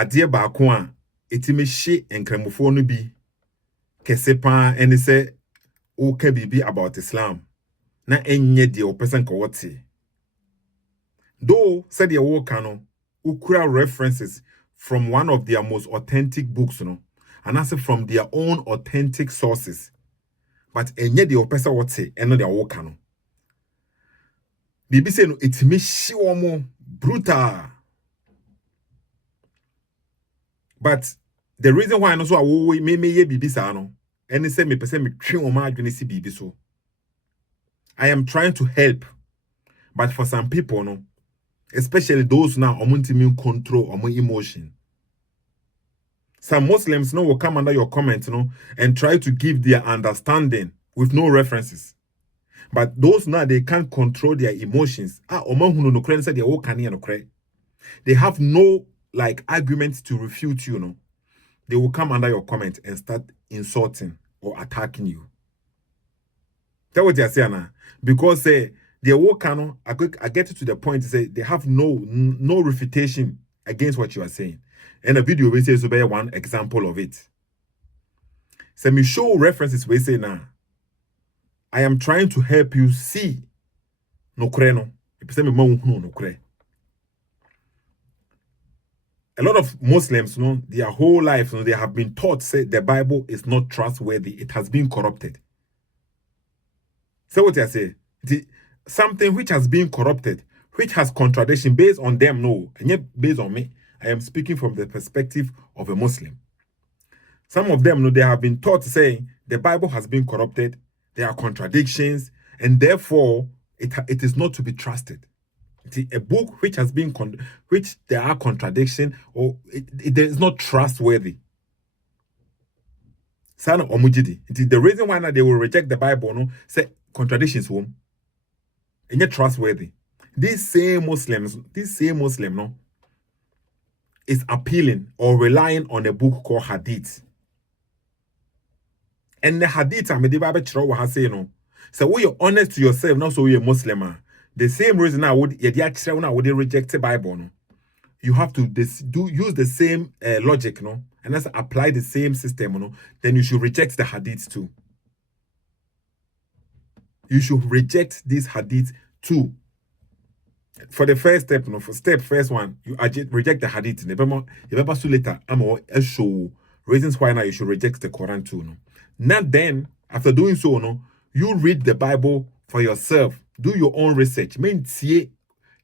adeɛ baako a etimi hye nkramofo no bi kese pa ene se o ka bibi about Islam na enye de o person ka wote though said the wo ka no ukura references from one of their most authentic books no and also from their own authentic sources but enye de o person wote eno de wo ka no bibi say no etimi hye wo mo brutal. But the reason why I know so I me ye bibi sa no any say me person me twe o ma adwene si bibi so I am trying to help, but for some people no, especially those now omuntimi control omo emotion. Some Muslims no will come under your comment no and try to give their understanding with no references. But those now they can't control their emotions. Omo hunu no kren say they all can no kre. They have no like arguments to refute you no. They will come under your comment and start insulting or attacking you. That's what you're saying now. Because they walk on, I get to the point to say they have no refutation against what you are saying. And a video we say so be one example of it. So me show references we say now. I am trying to help you see no kre no. No kre. A lot of Muslims, their whole life, they have been taught say the Bible is not trustworthy. It has been corrupted. So what I say? Something which has been corrupted, which has contradiction based on them, no, and yet based on me, I am speaking from the perspective of a Muslim. Some of them, they have been taught to say the Bible has been corrupted, there are contradictions, and therefore it is not to be trusted. A book which has been which there are contradictions or it is not trustworthy. Sana omujidi. The reason why now they will reject the Bible, no, say contradictions home. And yet trustworthy. This same Muslim, no, is appealing or relying on a book called Hadith. And the Hadith, I mean, the Bible has say no. So when you're honest to yourself, not so you're a Muslim. The same reason I would reject the Bible, no. You have to use the same logic, no, and that's apply the same system, no. Then you should reject the Hadith too. You should reject this Hadith too. For the first step, no, first one, you reject the Hadith. Remember, so later, I'm going to show reasons why now you should reject the Quran too, no. Now then, after doing so, no, you read the Bible for yourself. Do your own research. Mean see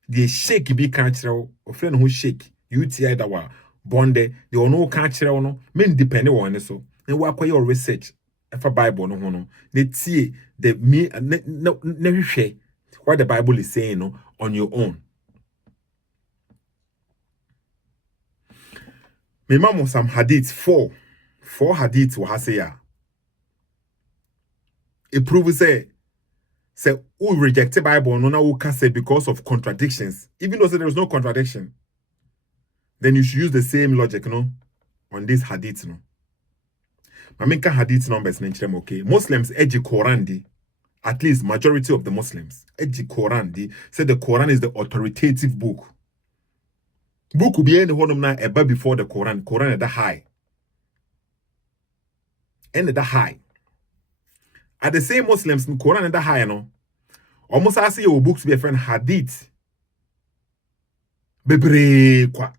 the shake be cultural or friend who shake. You see that wa bonde. They will no cultural no. Mean depending on so. And work your research. For Bible no. They see the me never share what the Bible is saying no on your own. Me mamo some hadith four hadith wa say ya. It proves say who reject the Bible no na who can say because of contradictions. Even though there is no contradiction, then you should use the same logic, no, on this hadith, no. Mamika hadith numbers nenchrem okay. Muslims edge Quran di, at least majority of the Muslims edge Quran di say the Quran is the authoritative book. Book will be any one na eba before the Quran. Quran at the high. And at the high. At the same Muslims, Quran and the high, no. Almost I see your books be a friend Hadith. Bebre kwa.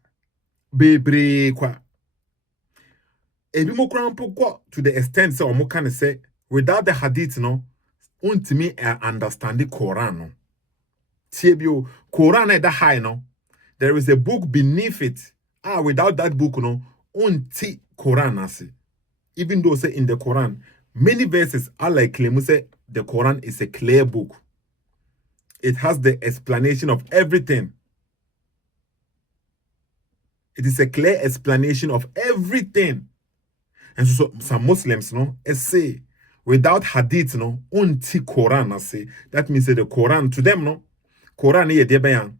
Ebi mo krampo kwa to the extent say omo can say without the Hadith, no, untimi understand the Quran, no. Tiebio Quran at the high, no. There is a book beneath it. Without that book, no, unti Quran ase. Even though say in the Quran, many verses are like claim say the Quran is a clear book. It has the explanation of everything. It is a clear explanation of everything. And so some Muslims, no, say without hadith, no, unti Quran, I say. That means that the Quran to them, no, Quran is debayan,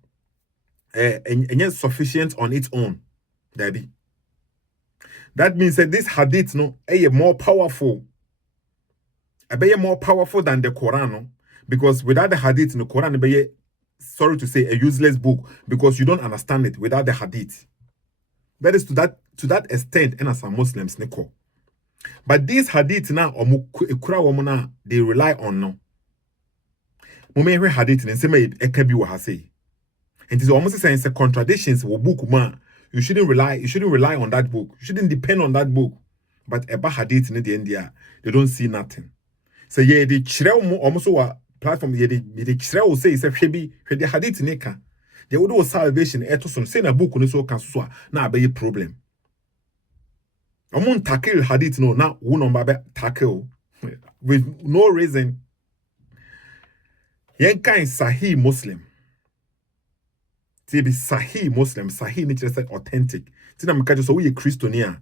and yet sufficient on its own. Debbie. That means that this hadith, no, is more powerful. More powerful than the Quran, no? Because without the hadith in the Quran, sorry to say, a useless book because you don't understand it without the hadith. That is to that extent, and as some Muslims neko. But these hadith now, they rely on no. Mume hadith and say ekabi wa say. And it is almost saying contradictions wo book man. You shouldn't rely on that book. You shouldn't depend on that book. But about hadith in the India, they don't see nothing. So yeah, the chirel almost wa platform the chirel say shebi the hadith neka. They would do salvation etoson say na book no so can so na be problem. Among tackle hadith no now who number tackle with no reason. Yen kind Sahih Muslim. Be Sahih Muslim, Sahih nature say authentic. Tina mekajo so we Christiania.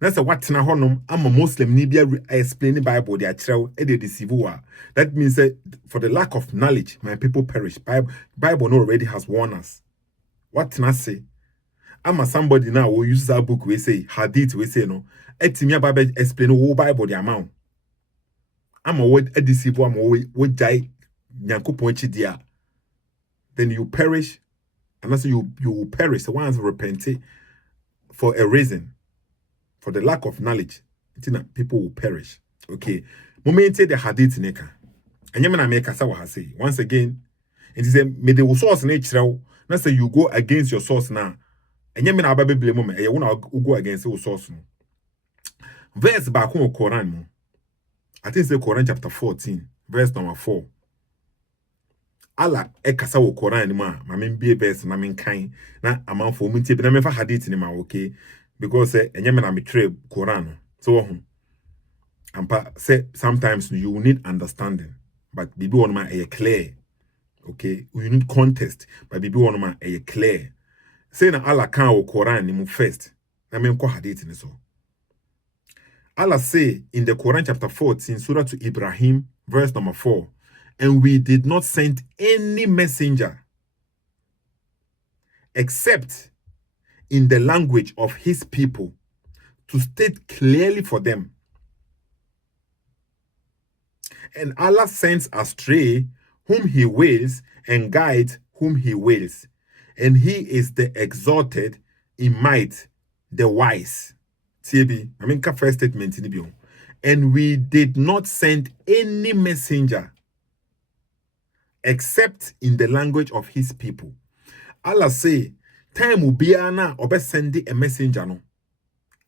Na say what na honom am a Muslim ni bia explain the Bible they achrew e dey deceive wa. That means that for the lack of knowledge my people perish. Bible no already has warned us. What na say? I'm somebody now who uses our book we say hadith we say no. Etimi Bible explain whole Bible the amount. I'm a word deceive am we jai Nyankopon chidia. Then you perish, and also you will perish. The ones repent for a reason, for the lack of knowledge. People will perish. Okay. Moment the hadith neka. And you make us say once again. It is a me the source nature. Now say you go against your source now. And you mean ababe blame moment. You wanna go against your source no. Verse back on Quran mo. I think it's Quran chapter 14, verse number 4. Allah ekasa wo Quran ni ma me verse na me kan na amanfo mu ntie bi na me fa hadith ni ma okay because enye me na me trade Quran so ampa say sometimes you need understanding but bibi won ma clear okay you need context but bibi won ma clear say na Allah kan wo Quran ni mu first na me ko hadith ni so Allah say in the Quran chapter 14 surah to Ibrahim verse number 4. And we did not send any messenger except in the language of his people to state clearly for them. And Allah sends astray whom he wills and guides whom he wills. And he is the exalted in might, the wise. TB, I mean, first statement in the and we did not send any messenger except in the language of his people. Allah say, time will be ana or send a messenger no.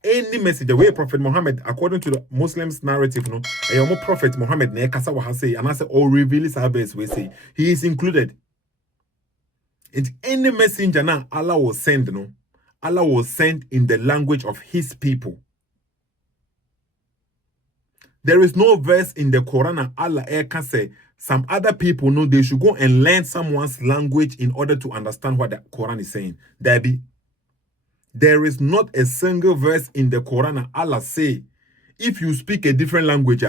Any messenger where Prophet Muhammad, according to the Muslims narrative, no, a Prophet Muhammad ne kasa wa say, and I say all reveal service we say he is included. And any messenger now Allah will send no, Allah will send in the language of his people. There is no verse in the Quran Allah can say some other people know they should go and learn someone's language in order to understand what the Quran is saying. There is not a single verse in the Quran Allah say, if you speak a different language,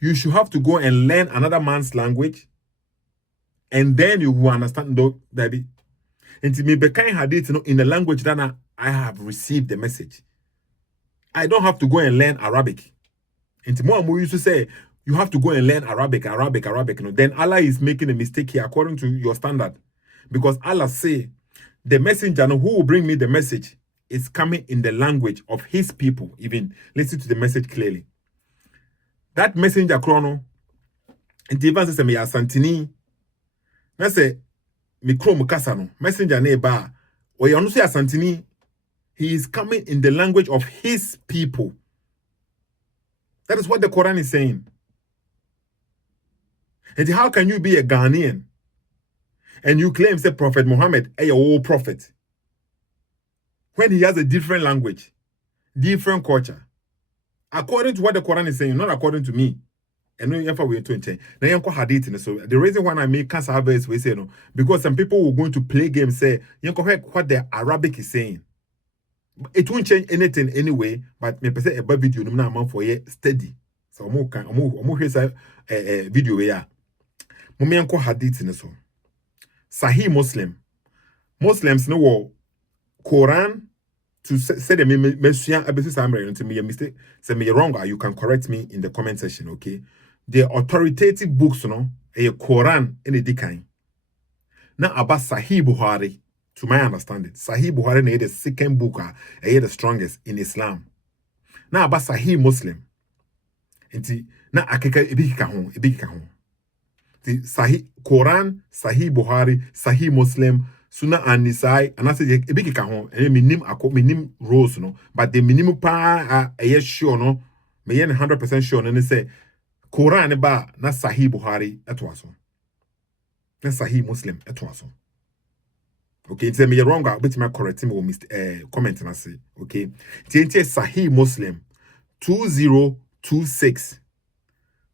you should have to go and learn another man's language, and then you will understand. Debbie, and to me, Bekai hadith in the language that I have received the message. I don't have to go and learn Arabic. And tomorrow used to say, you have to go and learn Arabic. No? Then Allah is making a mistake here according to your standard. Because Allah say, the messenger who will bring me the message is coming in the language of his people. Even listen to the message clearly. That messenger chrono, and even says me asantini. I say, me kro mukasano. Messenger ne ba. Or you say asantini. He is coming in the language of his people. That is what the Quran is saying. And how can you be a Ghanaian and you claim, say, Prophet Muhammad, a old prophet, when he has a different language, different culture, according to what the Quran is saying, not according to me. And no, if we're to change. Now, you hadith. So the reason why I make cancer harvest, we say no, because some people were going to play games, say, you know what the Arabic is saying. It won't change anything anyway, but me say a video no na man for ye steady. So omo hear say video we ya. Mo me enko hadith ne so. Sahih Muslims no wo Quran to say the mesua abesi samre until me mistake say me wrong, you can correct me in the comment section, okay? The authoritative books no e Quran in the dikan. Na aba Sahih Buhari to my understanding. Sahih Bukhari is the second book, the strongest in Islam. Now about Sahih Muslim. Inti na akeka ebikika ho. The Sahih Quran, Sahih Bukhari, Sahih Muslim, Sunnah an-Nisai, and I say ebikika ho. And minim rules no, but the minimum pa sure no, me 100% sure. And they say Quran ba na Sahih Bukhari etwaso. Na Sahih Muslim etwaso. Okay, tell me you're wrong, but you might correct me or comment and I say, okay. TNT Sahih Muslim 2026.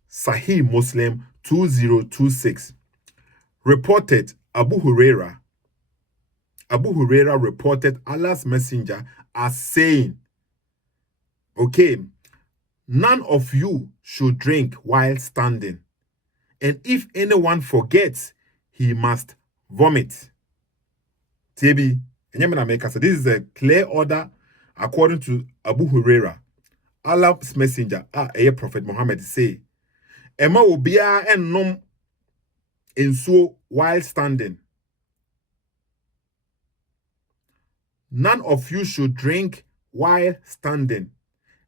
Sahih Muslim 2026. Reported Abu Huraira reported Allah's messenger as saying, okay, none of you should drink while standing, and if anyone forgets, he must vomit. TB, this is a clear order according to Abu Huraira. Allah's messenger, Prophet Muhammad, say, Emma obia and nom ensuo while standing. None of you should drink while standing,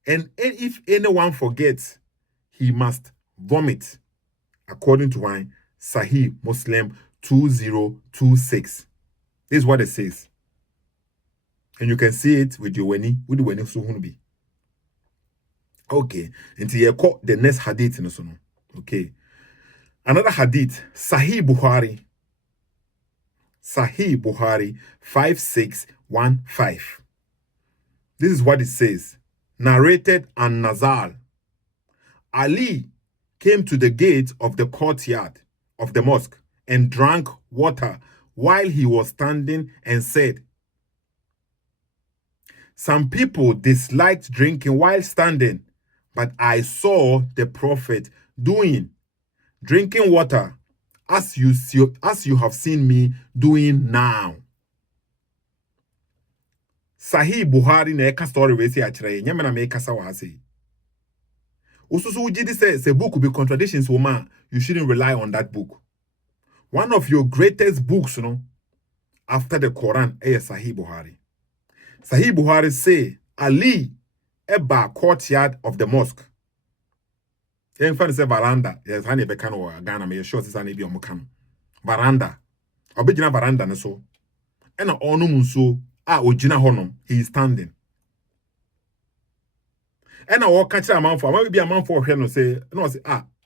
and if anyone forgets, he must vomit. According to Sahih Muslim 2026. This is what it says. And you can see it with your weni, with the weni suhunubi. Okay. Until you call the next hadith in the okay. Another hadith, Sahih Bukhari 5615. This is what it says. Narrated and Nazal. Ali came to the gate of the courtyard of the mosque and drank water while he was standing and said, some people disliked drinking while standing, but I saw the Prophet drinking water as you have seen me doing now. Sahih Bukhari na eka story we say achire nyame na me kasa wa say. Ususu ujidi say book will be contradictions woman, you shouldn't rely on that book. One of your greatest books, after the Quran, is Sahih Bukhari. Sahih Bukhari say Ali eba courtyard of the mosque. In fact, say veranda. Yes, hani bekano or Ghana. Me sure say be omukano. Veranda. Obijina veranda ne so. Ena onu munso ojina honom. He is standing. Ena wo catch a man for. Maybe be a man for hwe no say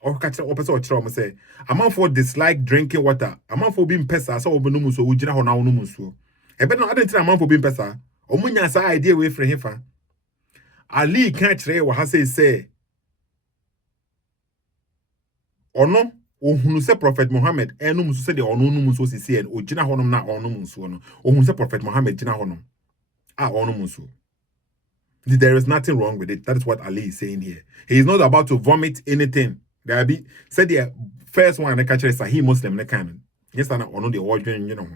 or catch a person or chiro say a man for dislike drinking water. A man for being pesa so obenu munso ojina ho na onu munso. Ebe no adentina a man for being pesa. Omunya sa idea we free hefa. Ali can chire wa ha say ono ohunu se Prophet Muhammad enum so se de ono num so sisi en ogina honom na ono munso no ohunu se Prophet Muhammad gina honom ono munso. There is nothing wrong with it. That is what Ali is saying here. He is not about to vomit anything. There be said the first one I catch is Sahih Muslim ne canon. Yes, na ono de ordwen you know.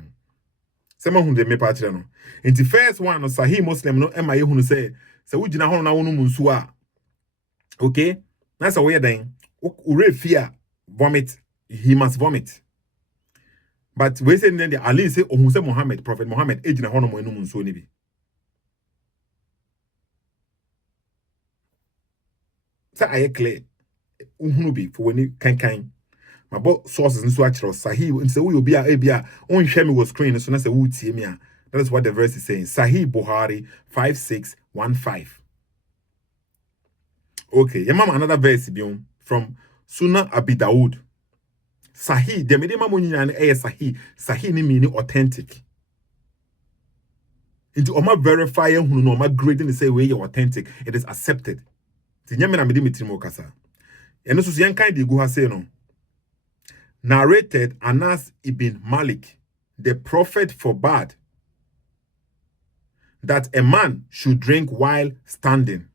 Sema hun de me pa kire no. In the first one no Sahih Muslim no ema ye hunu se ugina honom na ono munso a. Okay? That's a way then. Ure fear vomit, he must vomit. But we say then the Ali say ohun se Muhammad, Prophet Muhammad ejina hono mo enum nso ni bi. Say aye clear. Uhunu bi for when kan. My book sources nso akiro Sahih nse we obi a ebia onhwe me was screen so na say wo tie me a. That is what the verse is saying. Sahih Bukhari 5615. Okay, yamam another verse bi from Sunnah Abi Dawood. Sahih, the medema munyana sahih. Sahih ni meaning authentic. Into oma verifying who no oma grading say way you authentic. It is accepted. Ti nyame na medimi trimo kasa. Eno so yan kan de gu ha say no. Narrated Anas ibn Malik, the Prophet forbade that a man should drink while standing.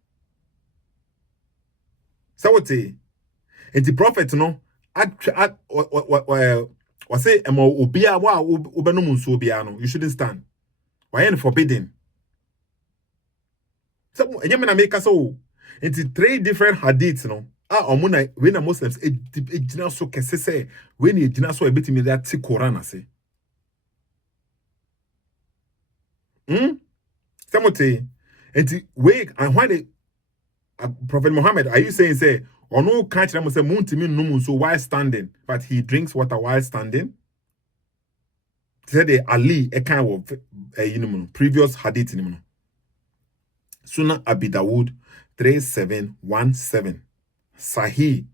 So what say? And the Prophet no was say obia wa obenu munso obia no you shouldn't stand. Why ain't forbidden? So enyame na make so into 3 different hadiths no omuna when the Muslims ejina so kese say when ejina so ebetimi that Quran ase. Samote. And wait, and why the Prophet Muhammad, are you saying, say, or no catch them say moon to me no so while standing, but he drinks water while standing? Said the Ali, a kind of previous hadith. Sunan Abi Dawud 3717. Sahih.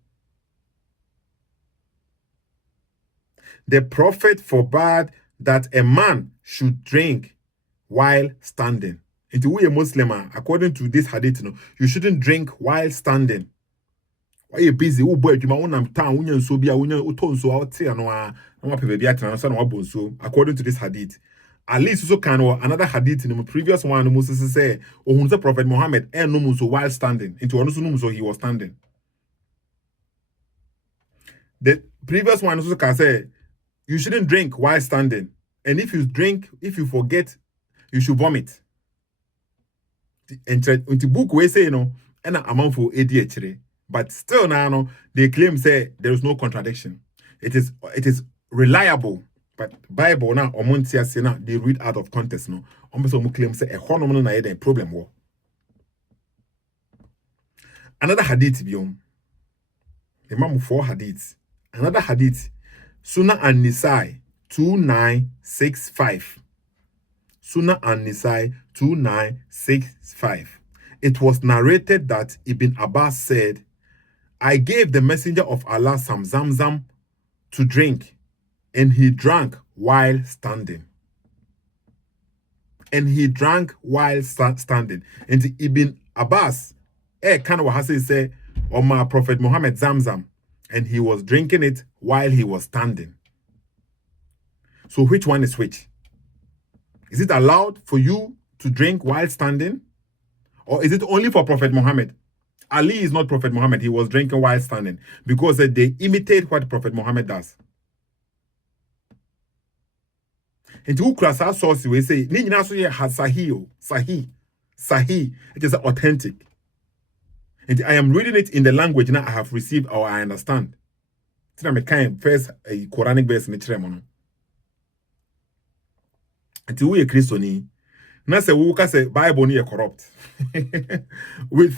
The Prophet forbade that a man should drink while standing. Into we a Muslim, according to this hadith, you shouldn't drink while standing. Why you busy? Oh boy, you want town, union so be a union, uton so out here, no, I'm a baby at according to this hadith. At least also can another hadith in the previous one, Moses say, oh, who's the Prophet Muhammad, and no so while standing. Into one so he was standing. The previous one also can say, you shouldn't drink while standing. And if you drink, if you forget, you should vomit. And the book we say, and amount for ADHD. But still now, they claim say there is no contradiction. It is reliable. But Bible now, they read out of context. No, almost claim say a hormone na a problem. Another hadith beyond. Imam 4 hadiths. Another hadith. Sunan an-Nisai 2965. Sunan an-Nisai 2965. It was narrated that Ibn Abbas said, I gave the messenger of Allah some zamzam to drink, and he drank while standing. And he drank while standing. And Ibn Abbas, kind of has say, my Prophet Muhammad zamzam, and he was drinking it while he was standing. So which one is which? Is it allowed for you to drink while standing? Or is it only for Prophet Muhammad? Ali is not Prophet Muhammad. He was drinking while standing because they imitate what Prophet Muhammad does. And who crasa source we say, Nina so ye has Sahih. It is authentic. And I am reading it in the language now I have received or I understand. So I'm a kind first a Quranic verse in the Tremono. Until we a Christian, now say we can say Bible near corrupt. With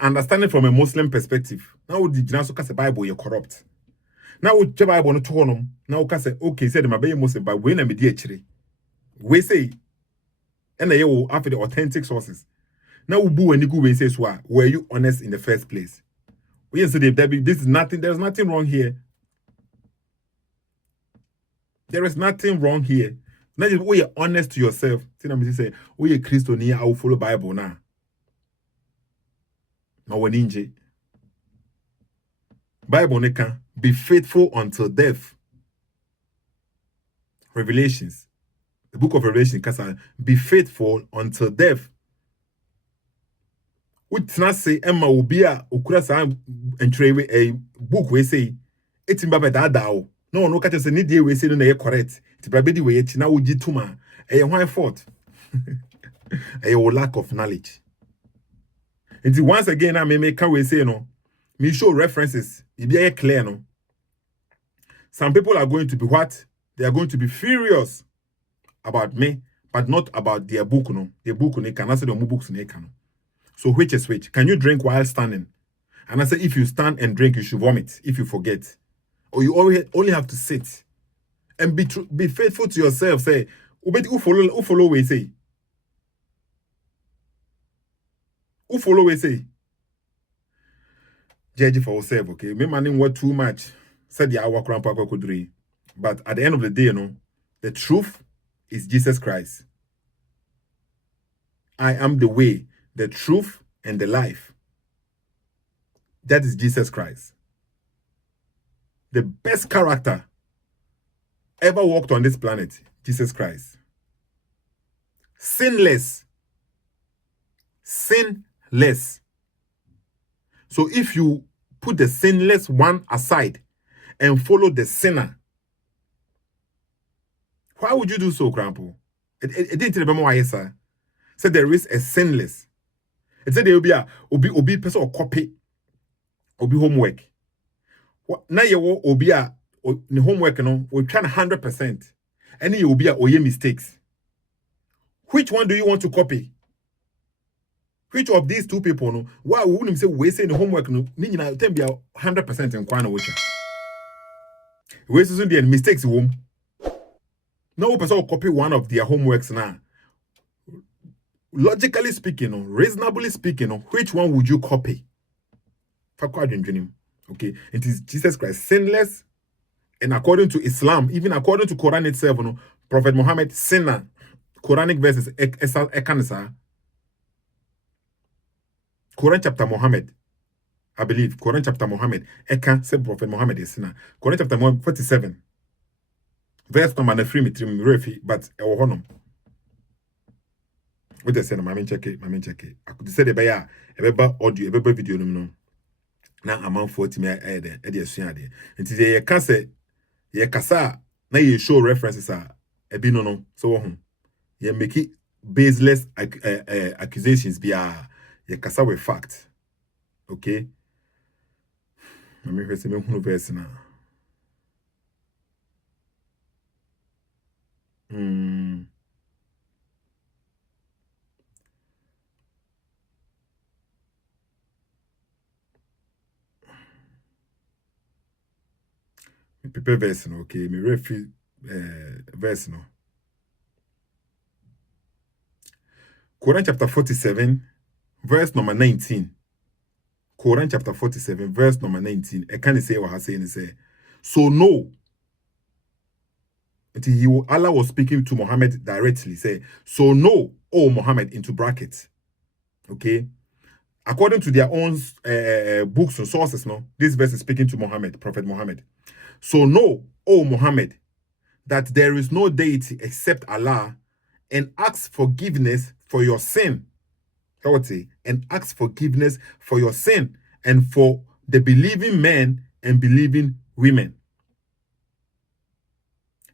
understanding from a Muslim perspective. Now we did not say Bible you're corrupt. Now we check Bible no to now we can say okay, said my baby Muslim, but when I'm actually we say and they will after the authentic sources. Now we boo and we say were you honest in the first place? We say this is nothing, there's nothing wrong here. There is nothing wrong here. Now we are honest to yourself. Say, we are Christian here, I will follow Bible now. Now we ninja. Bible neka be faithful until death. Revelations. The book of Revelation kasa be faithful until death. We not say Emma will be a ukurasa and trade a book we say it's in Baba Dadao. No catch us any day we say no correct. It's probably way it's now Jituma. A why fault. A lack of knowledge. And once again, I may make we say no. Me show references. It be clear no. Some people are going to be what? They are going to be furious about me, but not about their book no. Their book no can answer the books no can. So which is which? Can you drink while standing? And I say if you stand and drink, you should vomit if you forget. Or you only have to sit. And be faithful to yourself. Say, who follow we say? Who follow we say? Judge for yourself, okay? Me manning what too much. Said the hour grandpa could read. But at the end of the day, the truth is Jesus Christ. I am the way, the truth, and the life. That is Jesus Christ. The best character ever walked on this planet, Jesus Christ. Sinless. Sinless. So if you put the sinless one aside and follow the sinner, why would you do so, Grandpa? It didn't remember why, sir. Said there is a sinless. It said there will be obi person or copy, obi homework. Now you will be a homework, we try 100%. And you will be a oye mistakes. Which one do you want to copy? Which of these two people no? Why wouldn't say we say the homework no? Ni na tem be 100% in kwana which. We say the mistakes wom. Now person copy one of their homeworks now. Logically speaking, no, reasonably speaking, no, which one would you copy? Okay, it is Jesus Christ sinless, and according to Islam, even according to Quran itself, no, Prophet Muhammad sinner. Quranic verses ekanisa. Quran chapter Muhammad, I believe. Quran chapter Muhammad ekan said Prophet Muhammad is sinner. Quran chapter 47, verse number 3 refi, but honum. What they say, my check it. I could say the buyer, a audio, a video, no. Now I'm on 40 me there, Eddie Siade. And today, you can say, ye kasa, now you show references are a binono, so you make it baseless accusations be ye kasa with fact. Okay? Let me say, me verse now. Prepare verse no, okay? Me refi verse no. Quran chapter 47, verse number 19. Quran chapter 47, verse number 19. I can't say what I say and say. So no. Until Allah was speaking to Muhammad directly. Say, so no, oh Muhammad, into brackets. Okay. According to their own books and sources, no, this verse is speaking to Muhammad, Prophet Muhammad. So know, O Muhammad, that there is no deity except Allah, and ask forgiveness for your sin. I would say, and ask forgiveness for your sin and for the believing men and believing women.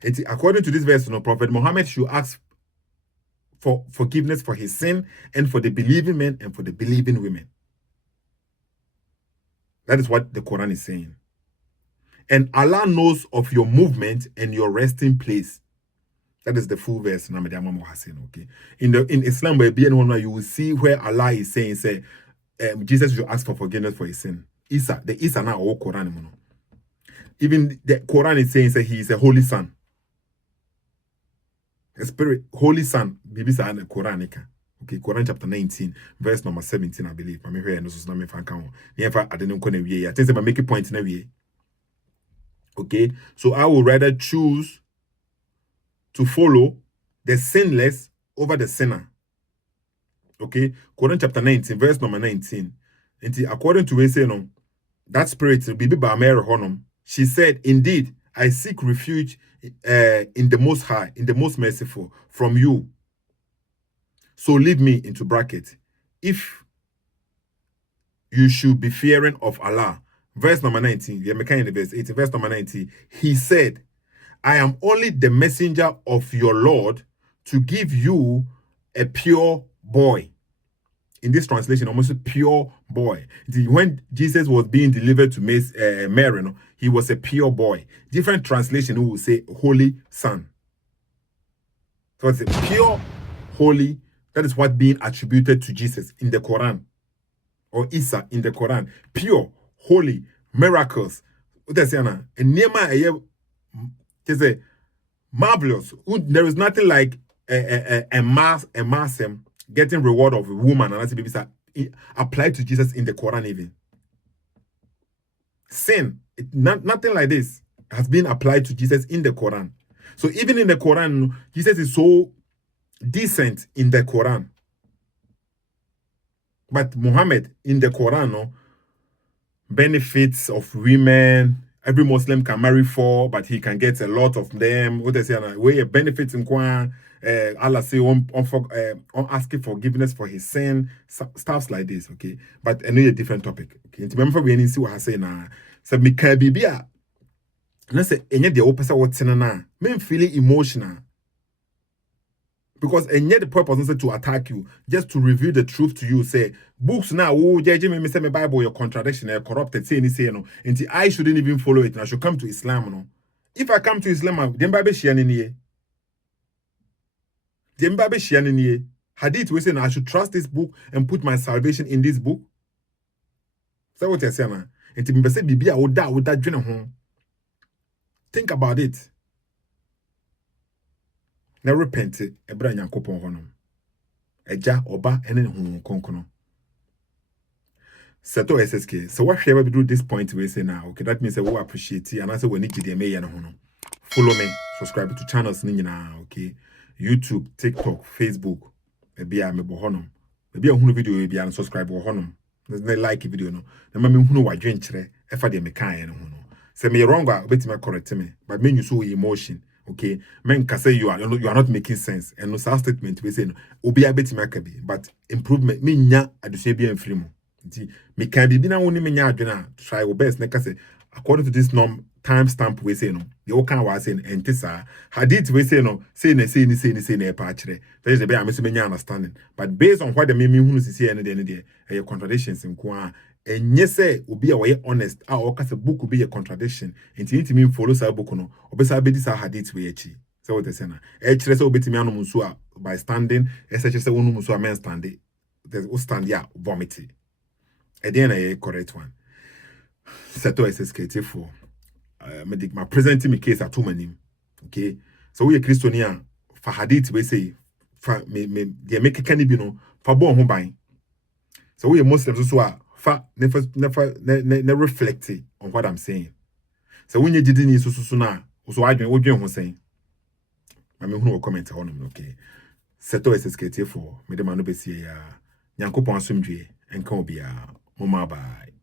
And according to this verse, Prophet Muhammad should ask for forgiveness for his sin and for the believing men and for the believing women. That is what the Quran is saying. And Allah knows of your movement and your resting place. That is the full verse. Okay. In Islam, you will see where Allah is saying, Jesus should ask for forgiveness for his sin. The Isa now all Quran. Even the Quran is saying he is a holy son. A spirit, holy son. Bibi sa the Quran. Okay, Quran chapter 19, verse number 17, I believe. I mean, no so me fan count. Never I didn't come I think I make a point in a way. Okay, so I will rather choose to follow the sinless over the sinner. Okay, Quran chapter 19, verse number 19. And according to say no, that spirit Bibi ba Mary Honum, she said, indeed, I seek refuge in the Most High, in the Most Merciful, from you. So leave me into bracket. If you should be fearing of Allah. Verse number 19, we are making verse 18, verse number 19. He said, I am only the messenger of your Lord to give you a pure boy. In this translation, almost a pure boy. When Jesus was being delivered to Mary, he was a pure boy. Different translation who will say holy son. So it's a pure, holy. That is what being attributed to Jesus in the Quran. Or Isa in the Quran. Pure, holy, miracles. What I say now? And Nema marvelous. There is nothing like a mass getting reward of a woman and that's baby applied to Jesus in the Quran even. Sin, nothing like this has been applied to Jesus in the Quran. So even in the Quran, Jesus is so decent in the Quran. But Muhammad in the Quran, benefits of women. Every Muslim can marry 4, but he can get a lot of them. What they say, where benefits in Quran, Allah say on asking forgiveness for his sin, stuff like this. Okay, but I know a different topic. Okay, remember we need to see what I say now. So me can be bia. Let's say any the opposite what's in na. Me feeling emotional. Because and yet the purpose is to attack you, just to reveal the truth to you. Say books now, oh, judge me, say my Bible, your contradiction, you're corrupted. Say no, and I shouldn't even follow it. And I should come to Islam, no. If I come to Islam, then Bible share any. The mbabe shiani Hadith we say I should trust this book and put my salvation in this book. So what you say na? Enti me say bibi a woda dwene ho. Think about it. Na repent ebra Nyankopon ho no. Eja oba ene ho konkono. Sethoossk. So what shall we do this point we say now? Okay, that means I will appreciate it and I say we need to the me no. Follow me, subscribe to channels ni nyina, okay? YouTube, TikTok, Facebook. Maybe I me bo honom. Maybe I hunu video maybe I subscribe bo honom. They like video no. Na ma me hunu wadwen kire e fa de me kan no ho no. Say me wrong a obeti me correct me, but me you so emotion, okay? Men can say you are not making sense. And no sa statement we say no. Obi abeti me akabi, but improvement me nya adusua bi amfiri mu. Nti me can be na woni me nya adwena try your best na ka say according to this norm time stamp we say no you can was saying and this Hadith we say no say na pa kire there be am so menya understanding but based on what the me hunu sisi ene de contradictions nko a enye say obi a we honest a o ka say book be a contradiction nti nti me follow sa book no obesa be this Hadith we echi so what they say na e kire say obetimi anom nso a by standing e say wonu nso a men standing there's o stand ya vomit again a correct one Sethoossk for my presenting me case at many. Okay, so we a Christiania for Hadith we say for me they make a candy no for born home buying. So we a Muslims also are fa never reflect on what I'm saying. So when you didn't need so na so I what you saying. I mean who comment on him, okay. Sethoossk for me the man no be see ya Nyankopon asomdwe enka obi a mama bye.